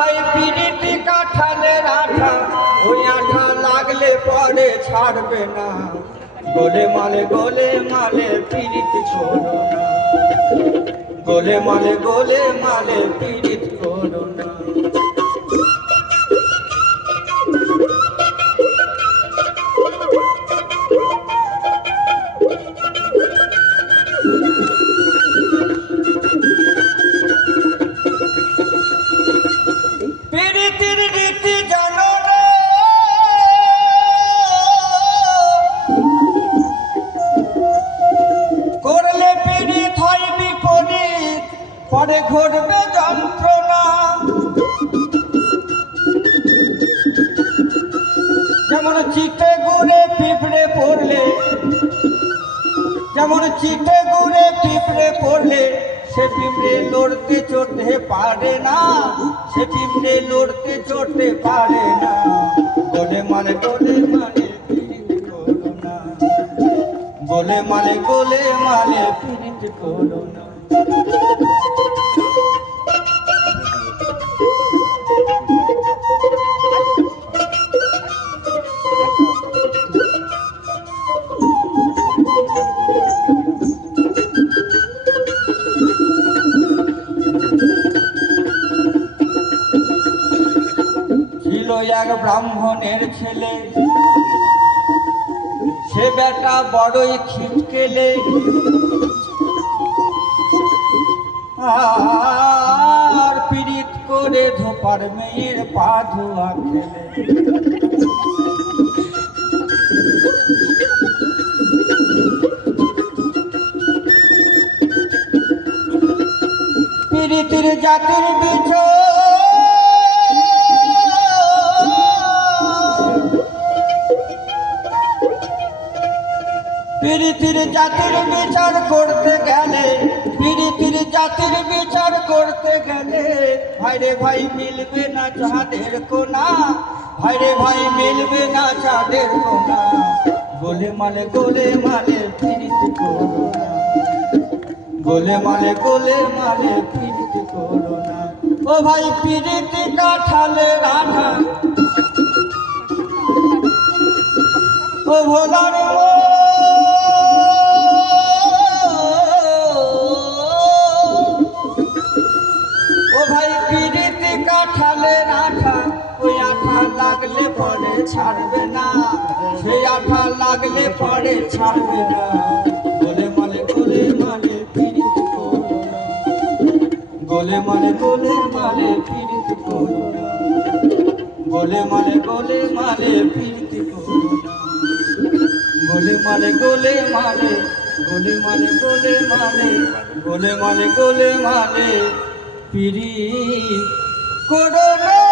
ভাই পিড়িতি কাঁঠালের আঠা, ওই আঠা লাগলে পরে ছাড়বে না। গোলে মালে পিড়িতি করো না, গোলে মালে পিড়িত করো না। পিড়িতির রীতি জানো না, করলে পিড়িত হয় বিপরীত, পরে ঘটবে যন্ত্রণা। যেমন চিটে গুড়ে পিঁপড়ে পড়লে, যেমন চিটে গুড়ে পিঁপড়ে পড়লে, সে পিঁপড়ে লড়তে চড়তে পারে না, সে পিঁপড়ে লড়তে চড়তে পারে না। গোলে মালে পিড়িত করো না, গোলে মালে পিড়িত করো না। ছিল এক ব্রাহ্মণের ছেলে, সে বেটা বড়ই খিটকেলে, আর পীড়িত করে ধোপার মেয়ের পা ধোয়া খেলে। পীড়িতির জাতির বিচর, পীড়িতির জাতির বিচার করতে গেলে, পীড়িতির জাতির বিচার করতে গেলে, ভাইরে ভাই মিলবে না চাঁদের কোনা, ভাইরে ভাই মিলবে না চাঁদের কোনা। গোলে মালে পীড়িত করো না, গোলে মালে পীড়িত করো না। ও ভাই পিড়িতি কাঁঠালের আঠা, ও ভোলার পিড়িতি কাঁঠালের আঠা, ওই আঠা লাগলে পরে ছাড়বে না, সেই আঠা লাগলে পরে ছাড়বে না। গোলে মালে পিড়িত করো না, গোলে মালে পিড়িত করো না, গোলে মালে পিড়িত করো না, গোলে মালে পিড়িত করো না।